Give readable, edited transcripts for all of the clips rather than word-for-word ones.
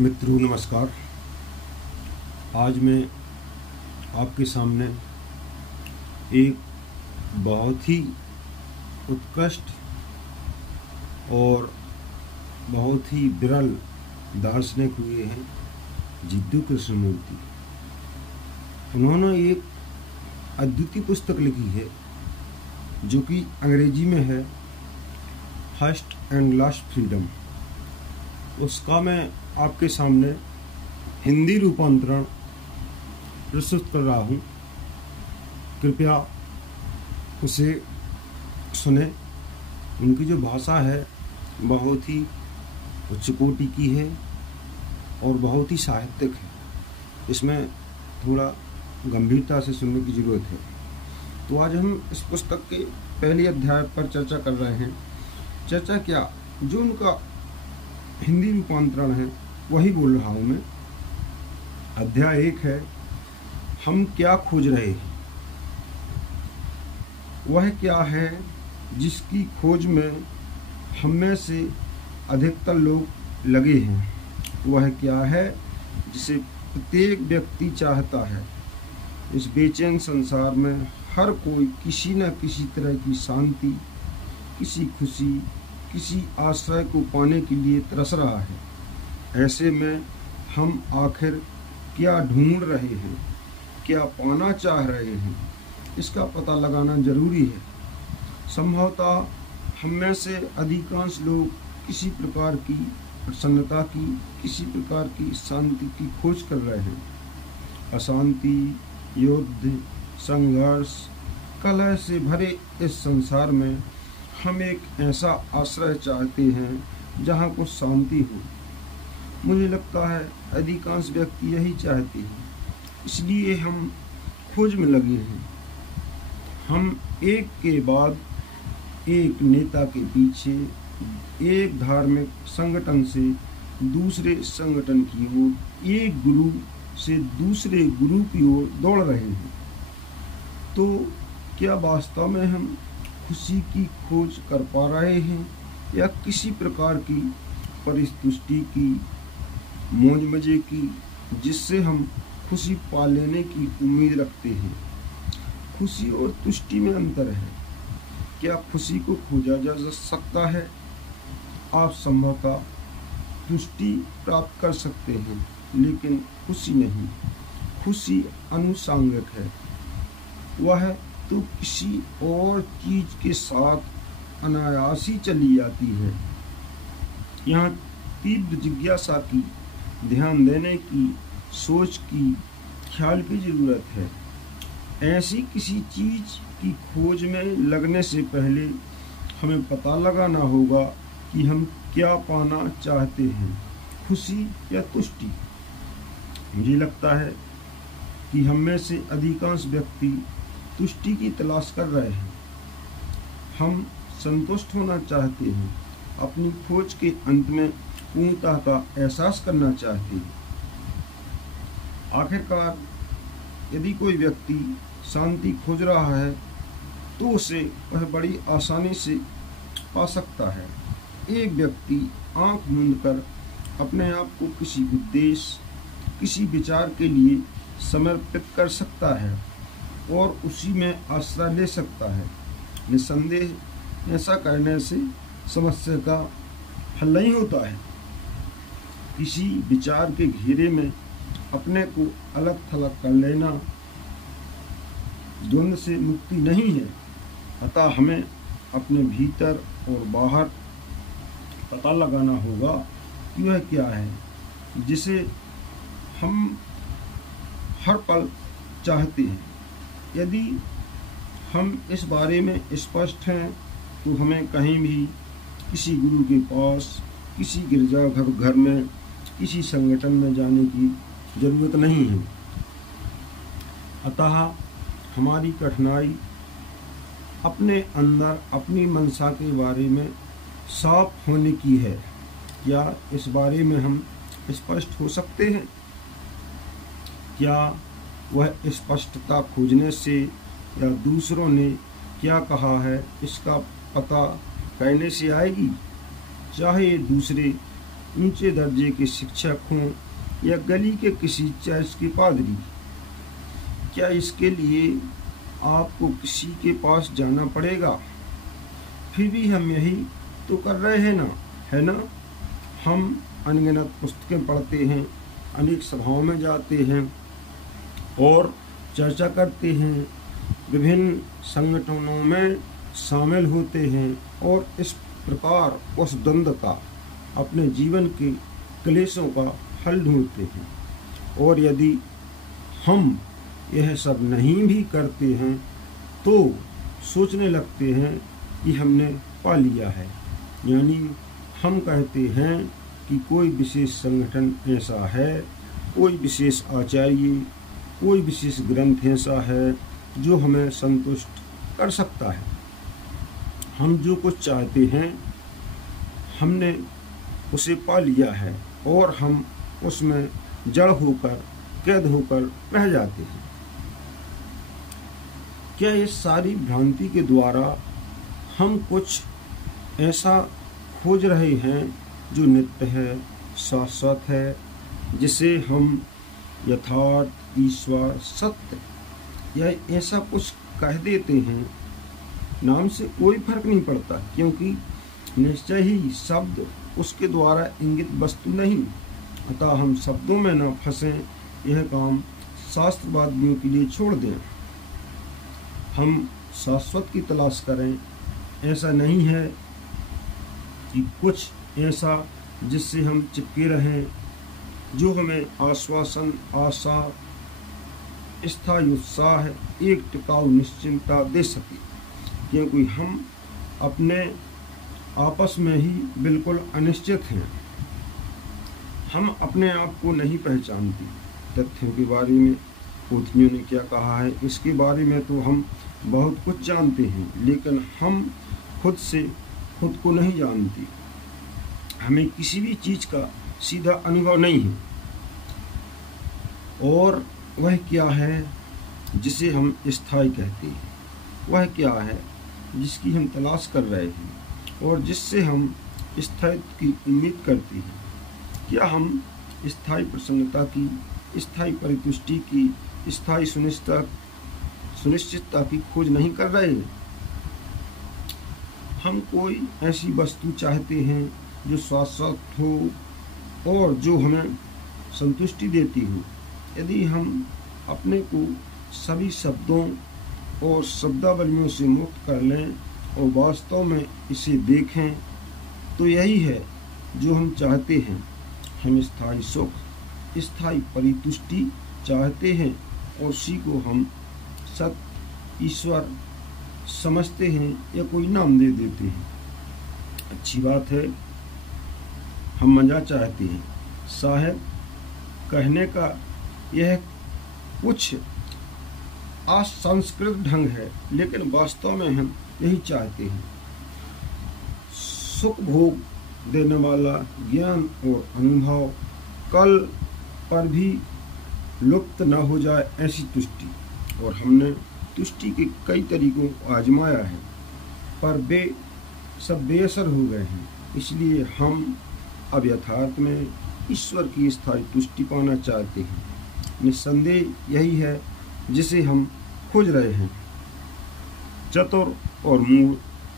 मित्रों नमस्कार। आज मैं आपके सामने एक बहुत ही उत्कृष्ट और बहुत ही विरल दार्शनिक हुए हैं जिद्दू कृष्णमूर्ति। उन्होंने एक अद्वितीय पुस्तक लिखी है जो कि अंग्रेजी में है फर्स्ट एंड लास्ट फ्रीडम। उसका मैं आपके सामने हिंदी रूपांतरण प्रस्तुत कर रहा हूँ। कृपया उसे सुने। उनकी जो भाषा है बहुत ही उच्च कोटि की है और बहुत ही साहित्यिक है। इसमें थोड़ा गंभीरता से सुनने की ज़रूरत है। तो आज हम इस पुस्तक के पहले अध्याय पर चर्चा कर रहे हैं। चर्चा क्या, जो उनका हिंदी रूपांतरण है वही बोल रहा हूँ मैं। अध्याय 1 है, हम क्या खोज रहे हैं। वह क्या है जिसकी खोज में हम में से अधिकतर लोग लगे हैं। वह क्या है जिसे प्रत्येक व्यक्ति चाहता है। इस बेचैन संसार में हर कोई किसी न किसी तरह की शांति, किसी खुशी, किसी आश्रय को पाने के लिए तरस रहा है। ऐसे में हम आखिर क्या ढूंढ रहे हैं, क्या पाना चाह रहे हैं, इसका पता लगाना जरूरी है। संभवतः हम में से अधिकांश लोग किसी प्रकार की प्रसन्नता की, किसी प्रकार की शांति की खोज कर रहे हैं। अशांति, युद्ध, संघर्ष, कलह से भरे इस संसार में हम एक ऐसा आश्रय चाहते हैं जहाँ को शांति हो। मुझे लगता है अधिकांश व्यक्ति यही चाहते हैं, इसलिए हम खोज में लगे हैं। हम एक के बाद एक नेता के पीछे, एक धार्मिक संगठन से दूसरे संगठन की ओर, एक गुरु से दूसरे गुरु की ओर दौड़ रहे हैं। तो क्या वास्तव में हम खुशी की खोज कर पा रहे हैं या किसी प्रकार की परितुष्टि की, मौज मजे की, जिससे हम खुशी पा लेने की उम्मीद रखते हैं। खुशी और तुष्टि में अंतर है। क्या खुशी को खोजा जा सकता है? आप संभवतः तुष्टि प्राप्त कर सकते हैं, लेकिन खुशी नहीं। खुशी अनुषांगिक है। वह तो किसी और चीज के साथ अनायास ही चली जाती है। यहाँ तीव्र जिज्ञासा की, ध्यान देने की, सोच की, ख्याल की जरूरत है। ऐसी किसी चीज की खोज में लगने से पहले हमें पता लगाना होगा कि हम क्या पाना चाहते हैं, खुशी या तुष्टि। मुझे लगता है कि हम में से अधिकांश व्यक्ति तुष्टि की तलाश कर रहे हैं। हम संतुष्ट होना चाहते हैं, अपनी खोज के अंत में पूर्णता का एहसास करना चाहते हैं। आखिरकार यदि कोई व्यक्ति शांति खोज रहा है तो उसे वह बड़ी आसानी से पा सकता है। एक व्यक्ति आंख मूंद कर अपने आप को किसी उद्देश्य, किसी विचार के लिए समर्पित कर सकता है और उसी में आश्रय ले सकता है। निस्संदेह ऐसा करने से समस्या का हल नहीं होता है। किसी विचार के घेरे में अपने को अलग थलग कर लेना द्वंद्व से मुक्ति नहीं है। अतः हमें अपने भीतर और बाहर पता लगाना होगा कि वह क्या है जिसे हम हर पल चाहते हैं। यदि हम इस बारे में स्पष्ट हैं तो हमें कहीं भी किसी गुरु के पास, किसी गिरजाघर में, किसी संगठन में जाने की जरूरत नहीं है। अतः हमारी कठिनाई अपने अंदर अपनी मंशा के बारे में साफ होने की है। क्या इस बारे में हम स्पष्ट हो सकते हैं? क्या वह स्पष्टता खोजने से या दूसरों ने क्या कहा है इसका पता करने से आएगी? चाहे दूसरे ऊंचे दर्जे के शिक्षक हों या गली के किसी चर्च के पादरी। क्या इसके लिए आपको किसी के पास जाना पड़ेगा? फिर भी हम यही तो कर रहे हैं ना, है ना? हम अनगिनत पुस्तकें पढ़ते हैं, अनेक सभाओं में जाते हैं और चर्चा करते हैं, विभिन्न संगठनों में शामिल होते हैं और इस प्रकार उस द्वंद्व का, अपने जीवन के क्लेशों का हल ढूंढते हैं। और यदि हम यह सब नहीं भी करते हैं तो सोचने लगते हैं कि हमने पा लिया है, यानी हम कहते हैं कि कोई विशेष संगठन ऐसा है, कोई विशेष आचार्य, कोई विशेष ग्रंथ ऐसा है जो हमें संतुष्ट कर सकता है। हम जो कुछ चाहते हैं हमने उसे पा लिया है और हम उसमें जड़ होकर, कैद होकर रह जाते हैं। क्या इस सारी भ्रांति के द्वारा हम कुछ ऐसा खोज रहे हैं जो नित्य है, शाश्वत है, जिसे हम यथार्थ, ईश्वर, सत्य या ऐसा कुछ कह देते हैं? नाम से कोई फर्क नहीं पड़ता, क्योंकि निश्चय ही शब्द उसके द्वारा इंगित वस्तु नहीं। अतः हम शब्दों में न फंसें, यह काम शास्त्रवादियों के लिए छोड़ दें। हम शाश्वत की तलाश करें। ऐसा नहीं है कि कुछ ऐसा जिससे हम चिपके रहें, जो हमें आश्वासन, आशा, स्थायी उत्साह, एक टिकाऊ निश्चिंतता दे सके, क्योंकि हम अपने आपस में ही बिल्कुल अनिश्चित हैं। हम अपने आप को नहीं पहचानते। तथ्यों के बारे में पोथियों ने क्या कहा है, इसके बारे में तो हम बहुत कुछ जानते हैं, लेकिन हम खुद से खुद को नहीं जानते। हमें किसी भी चीज़ का सीधा अनुभव नहीं है। और वह क्या है जिसे हम स्थायी कहते हैं? वह क्या है जिसकी हम तलाश कर रहे हैं और जिससे हम स्थायित्व की उम्मीद करते हैं? क्या हम स्थायी प्रसन्नता की, स्थायी परितुष्टि की, स्थायी सुनिश्चितता की खोज नहीं कर रहे हैं? हम कोई ऐसी वस्तु चाहते हैं जो शाश्वत हो और जो हमें संतुष्टि देती हो। यदि हम अपने को सभी शब्दों और शब्दावलियों से मुक्त कर लें और वास्तव में इसे देखें, तो यही है जो हम चाहते हैं। हम स्थायी सुख, स्थायी परितुष्टि चाहते हैं और उसी को हम सत्य, ईश्वर समझते हैं या कोई नाम दे देते हैं। अच्छी बात है, हम मजा चाहते हैं। शायद कहने का यह कुछ असंस्कृत ढंग है, लेकिन वास्तव में हम यही चाहते हैं। सुख भोग देने वाला ज्ञान और अनुभव, कल पर भी लुप्त न हो जाए ऐसी तुष्टि। और हमने तुष्टि के कई तरीकों को आजमाया है, पर वे सब बेअसर हो गए हैं। इसलिए हम अब यथार्थ में ईश्वर की स्थायी तुष्टि पाना चाहते हैं। निस्संदेह यही है जिसे हम खोज रहे हैं। चतुर और मूढ़,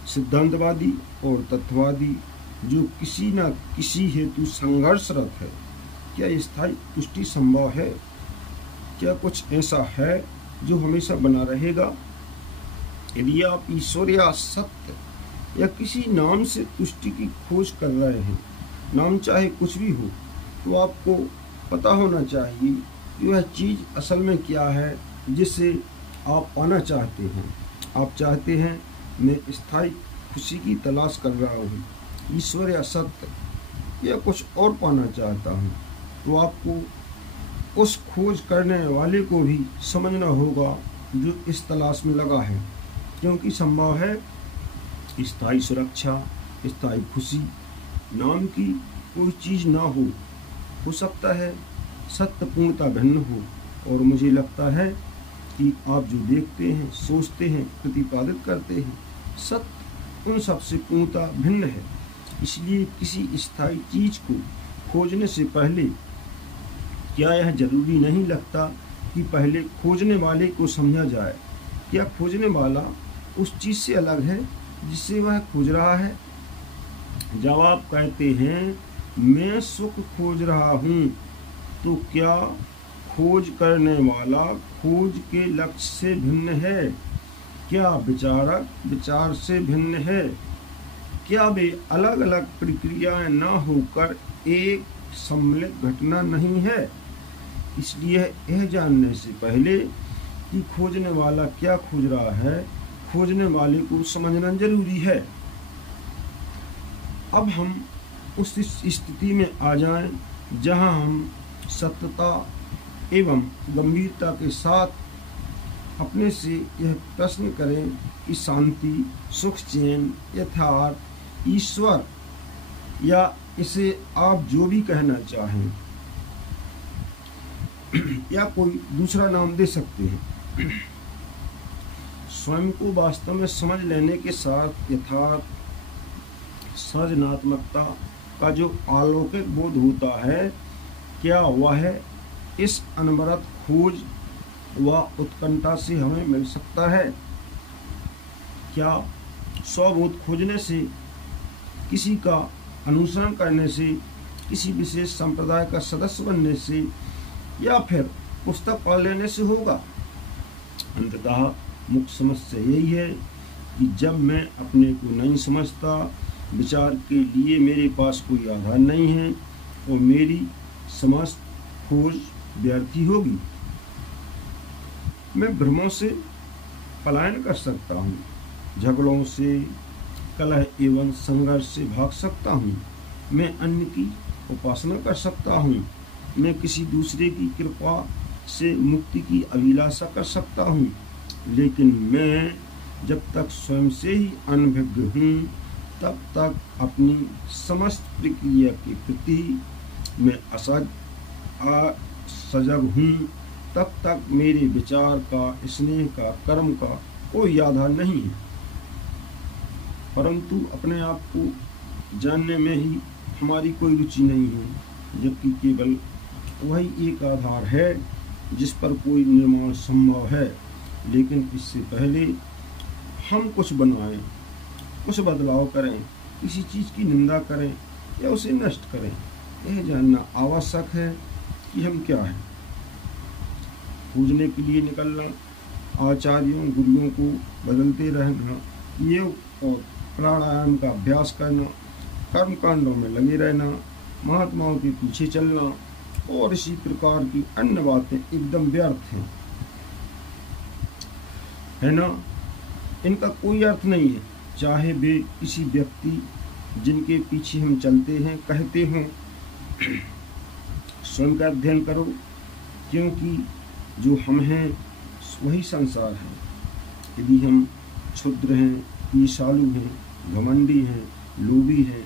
सिद्धांतवादी और तत्ववादी जो किसी न किसी हेतु संघर्षरत है, क्या स्थायी तुष्टि संभव है? क्या कुछ ऐसा है जो हमेशा बना रहेगा? यदि आप ईश्वर या सत्य या किसी नाम से तुष्टि की खोज कर रहे हैं, नाम चाहे कुछ भी हो, तो आपको पता होना चाहिए कि वह चीज़ असल में क्या है जिसे आप पाना चाहते हैं। आप चाहते हैं मैं स्थायी खुशी की तलाश कर रहा हूँ, ईश्वर या सत्य या कुछ और पाना चाहता हूँ, तो आपको उस खोज करने वाले को भी समझना होगा जो इस तलाश में लगा है। क्योंकि संभव है स्थायी सुरक्षा, स्थायी खुशी नाम की कोई चीज़ ना हो सकता है सत्य पूर्णता भिन्न हो। और मुझे लगता है कि आप जो देखते हैं, सोचते हैं, प्रतिपादित करते हैं, सत्य उन सबसे पूर्णता भिन्न है। इसलिए किसी स्थायी चीज़ को खोजने से पहले क्या यह जरूरी नहीं लगता कि पहले खोजने वाले को समझा जाए? क्या खोजने वाला उस चीज से अलग है जिससे वह खोज रहा है? जब आप कहते हैं मैं सुख खोज रहा हूँ, तो क्या खोज करने वाला खोज के लक्ष्य से भिन्न है? क्या विचारक विचार से भिन्न है? क्या वे अलग अलग प्रक्रियाएं न होकर एक सम्मिलित घटना नहीं है? इसलिए यह जानने से पहले कि खोजने वाला क्या खोज रहा है, खोजने वाले को समझना जरूरी है। अब हम उस स्थिति में आ जाएं जहां हम सत्यता एवं गंभीरता के साथ अपने से यह प्रश्न करें कि शांति, सुख, चैन, यथार्थ, ईश्वर या इसे आप जो भी कहना चाहें या कोई दूसरा नाम दे सकते हैं, स्वयं को वास्तव में समझ लेने के साथ यथार्थ सृजनात्मकता का जो अलौकिक बोध होता है, क्या वह इस अनवरत खोज व उत्कंठा से हमें मिल सकता है? क्या स्वबोध खोजने से, किसी का अनुसरण करने से, किसी विशेष संप्रदाय का सदस्य बनने से या फिर पुस्तक पढ़ लेने से होगा? अंततः मुख्य समस्या यही है कि जब मैं अपने को नहीं समझता, विचार के लिए मेरे पास कोई आधार नहीं है और मेरी समस्त खोज व्यर्थी होगी। मैं भ्रमों से पलायन कर सकता हूँ, झगड़ों से, कलह एवं संघर्ष से भाग सकता हूँ, मैं अन्य की उपासना कर सकता हूँ, मैं किसी दूसरे की कृपा से मुक्ति की अभिलाषा कर सकता हूँ, लेकिन मैं जब तक स्वयं से ही अनभिज्ञ हूँ तब तक अपनी समस्त प्रक्रिया के प्रति मैं असजग हूँ, तब तक मेरे विचार का, स्नेह का, कर्म का कोई आधार नहीं है। परंतु अपने आप को जानने में ही हमारी कोई रुचि नहीं है, जबकि केवल वही एक आधार है जिस पर कोई निर्माण संभव है। लेकिन इससे पहले हम कुछ बनाएं, कुछ बदलाव करें, किसी चीज़ की निंदा करें या उसे नष्ट करें, यह जानना आवश्यक है कि हम क्या हैं। खोजने के लिए निकलना, आचार्यों गुरुओं को बदलते रहना, योग और प्राणायाम का अभ्यास करना, कर्म कांडों में लगे रहना, महात्माओं के पीछे चलना और इसी प्रकार की अन्य बातें एकदम व्यर्थ हैं, है ना? इनका कोई अर्थ नहीं है, चाहे वे किसी व्यक्ति जिनके पीछे हम चलते हैं कहते हों। स्वयं का अध्ययन करो, क्योंकि जो हम हैं वही संसार है। यदि हम क्षुद्र हैं, ईर्ष्यालु हैं, घमंडी हैं, लोभी हैं,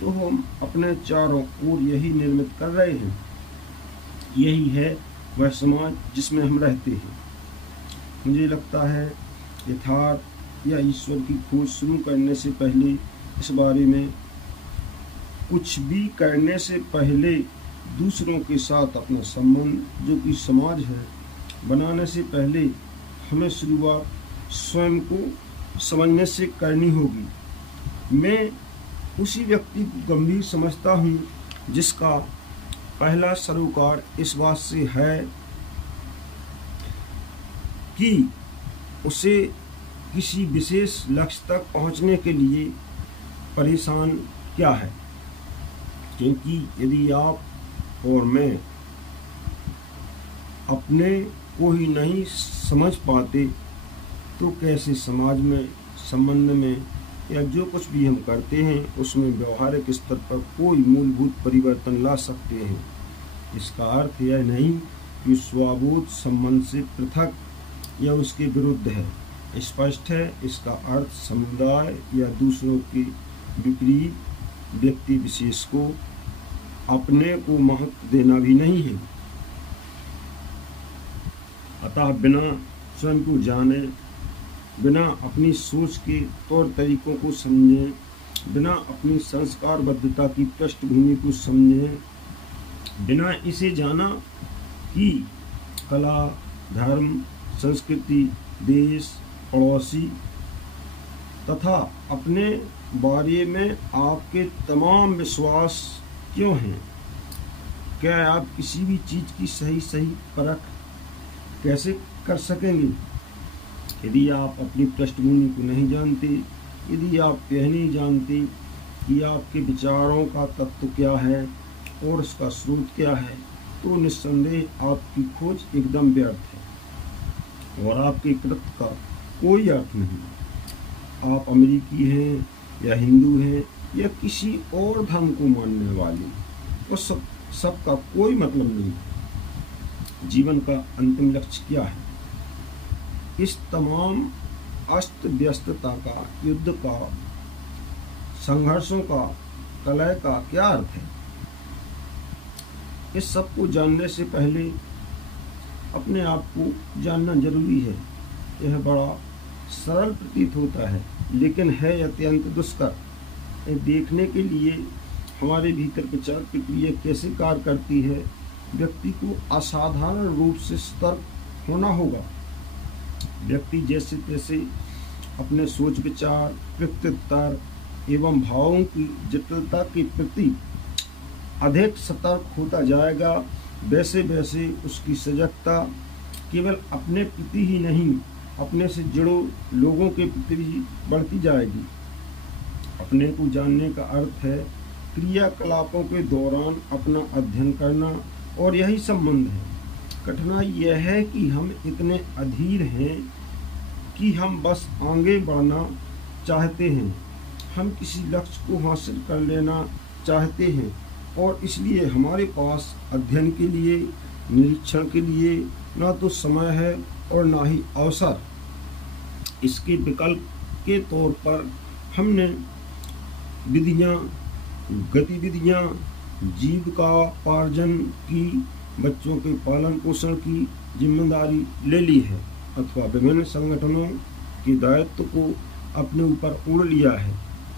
तो हम अपने चारों ओर यही निर्मित कर रहे हैं। यही है वह समाज जिसमें हम रहते हैं। मुझे लगता है यथार्थ या ईश्वर की खोज शुरू करने से पहले, इस बारे में कुछ भी करने से पहले, दूसरों के साथ अपना संबंध जो कि समाज है बनाने से पहले हमें शुरुआत स्वयं को समझने से करनी होगी। मैं उसी व्यक्ति को गंभीर समझता हूँ जिसका पहला सरोकार इस बात से है कि उसे किसी विशेष लक्ष्य तक पहुँचने के लिए परेशान क्या है। क्योंकि यदि आप और मैं अपने को ही नहीं समझ पाते तो कैसे समाज में, संबंध में या जो कुछ भी हम करते हैं उसमें व्यवहारिक स्तर पर कोई मूलभूत परिवर्तन ला सकते हैं। इसका अर्थ यह नहीं कि स्वबोध संबंध से पृथक या उसके विरुद्ध है। स्पष्ट है, इसका अर्थ समुदाय या दूसरों के विपरीत व्यक्ति विशेष को अपने को महत्व देना भी नहीं है। अतः बिना स्वयं को जाने, बिना अपनी सोच के तौर तरीकों को समझें, बिना अपनी संस्कारबद्धता की पृष्ठभूमि को समझें, बिना इसे जाना कि कला, धर्म, संस्कृति, देश, पड़ोसी तथा अपने बारे में आपके तमाम विश्वास क्यों हैं? क्या आप किसी भी चीज़ की सही परख कैसे कर सकेंगे यदि आप अपनी पृष्ठभूमि को नहीं जानते, यदि आप यह नहीं जानते कि आपके विचारों का तत्व क्या है और उसका स्रोत क्या है, तो निस्संदेह आपकी खोज एकदम व्यर्थ है और आपके कृत्य का कोई अर्थ नहीं। आप अमेरिकी हैं या हिंदू हैं या किसी और धर्म को मानने वाले, उस सबका कोई मतलब नहीं। जीवन का अंतिम लक्ष्य क्या है? इस तमाम अस्त व्यस्तता का, युद्ध का, संघर्षों का, कलह का क्या अर्थ है? इस सब को जानने से पहले अपने आप को जानना जरूरी है। यह बड़ा सरल प्रतीत होता है, लेकिन है अत्यंत दुष्कर। देखने के लिए हमारे भीतर विचार प्रक्रिया कैसे कार्य करती है, व्यक्ति को असाधारण रूप से सतर्क होना होगा। व्यक्ति जैसे तैसे अपने सोच विचार, कृत्य एवं भावों की जटिलता के प्रति अधिक सतर्क होता जाएगा, वैसे वैसे उसकी सजगता केवल अपने प्रति ही नहीं, अपने से जुड़े लोगों के प्रति भी बढ़ती जाएगी। अपने को जानने का अर्थ है क्रियाकलापों के दौरान अपना अध्ययन करना, और यही संबंध है। कठिनाई यह है कि हम इतने अधीर हैं कि हम बस आगे बढ़ना चाहते हैं, हम किसी लक्ष्य को हासिल कर लेना चाहते हैं, और इसलिए हमारे पास अध्ययन के लिए, निरीक्षण के लिए ना तो समय है और ना ही अवसर। इसके विकल्प के तौर पर हमने विधियाँ, गतिविधियाँ, जीविकोपार्जन की, बच्चों के पालन पोषण की जिम्मेदारी ले ली है, अथवा विभिन्न संगठनों के दायित्व को अपने ऊपर ओढ़ लिया है।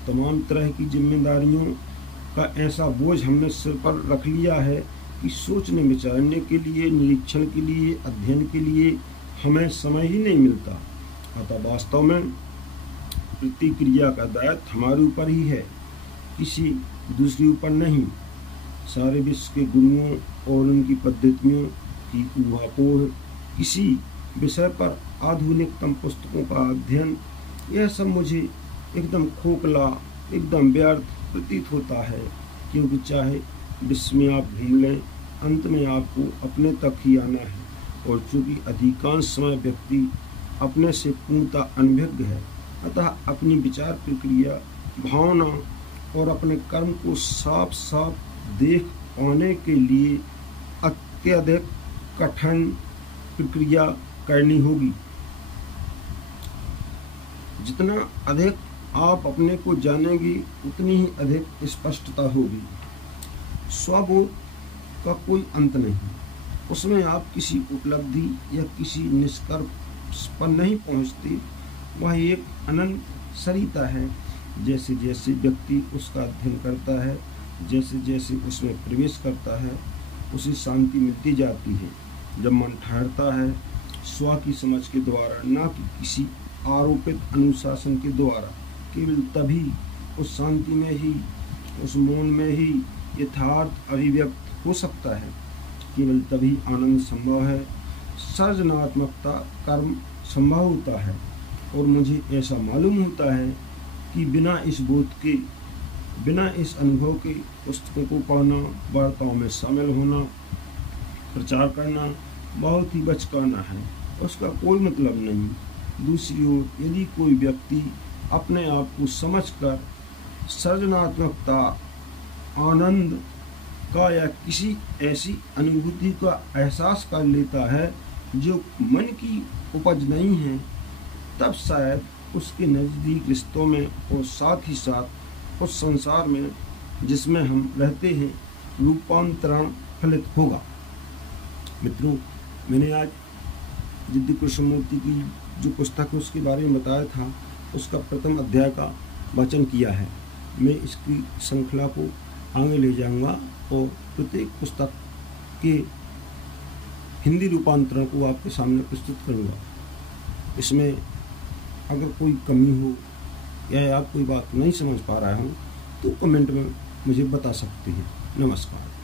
तमाम तरह की जिम्मेदारियों का ऐसा बोझ हमने सिर पर रख लिया है कि सोचने विचारने के लिए, निरीक्षण के लिए, अध्ययन के लिए हमें समय ही नहीं मिलता। अतः वास्तव में प्रतिक्रिया का दायित्व हमारे ऊपर ही है, किसी दूसरे ऊपर नहीं। सारे विश्व के गुरुओं और उनकी पद्धतियों की ऊहापोह, किसी विषय पर आधुनिकतम पुस्तकों का अध्ययन, यह सब मुझे एकदम खोखला, एकदम व्यर्थ प्रतीत होता है, क्योंकि चाहे विश्व में आप घूम लें, अंत में आपको अपने तक ही आना है। और चूंकि अधिकांश समय व्यक्ति अपने से पूर्णतः अनभिज्ञ है, अतः अपनी विचार प्रक्रिया, भावना और अपने कर्म को साफ साफ देख पाने के लिए अत्यधिक कठिन प्रक्रिया करनी होगी। जितना अधिक आप अपने को जानेंगे, उतनी ही अधिक स्पष्टता होगी। स्वबोध का कोई अंत नहीं, उसमें आप किसी उपलब्धि या किसी निष्कर्ष पर नहीं पहुंचते। वह एक अनंत सरिता है। जैसे जैसे व्यक्ति उसका अध्ययन करता है, जैसे जैसे उसमें प्रवेश करता है, उसे शांति मिलती जाती है। जब मन ठहरता है स्व की समझ के द्वारा, ना कि किसी आरोपित अनुशासन के द्वारा, केवल तभी उस शांति में ही, उस मौन में ही यथार्थ अभिव्यक्त हो सकता है। केवल तभी आनंद संभव है, सृजनात्मकता कर्म संभव होता है। और मुझे ऐसा मालूम होता है कि बिना इस बोध के, बिना इस अनुभव के पुस्तकों को पढ़ना, वार्ताओं में शामिल होना, प्रचार करना बहुत ही बचकाना है, उसका कोई मतलब नहीं। दूसरी ओर यदि कोई व्यक्ति अपने आप को समझकर सृजनात्मकता, आनंद का या किसी ऐसी अनुभूति का एहसास कर लेता है जो मन की उपज नहीं है, तब शायद उसके नज़दीक रिश्तों में और साथ ही साथ उस संसार में जिसमें हम रहते हैं रूपांतरण फलित होगा। मित्रों, मैंने आज जिद्दी कृष्णमूर्ति की जो पुस्तक है उसके बारे में बताया था, उसका प्रथम अध्याय का वाचन किया है। मैं इसकी श्रृंखला को आगे ले जाऊंगा और प्रत्येक पुस्तक के हिंदी रूपांतरण को आपके सामने प्रस्तुत करूँगा। इसमें अगर कोई कमी हो या आप कोई बात नहीं समझ पा रहे हो तो कमेंट में मुझे बता सकते हैं। नमस्कार।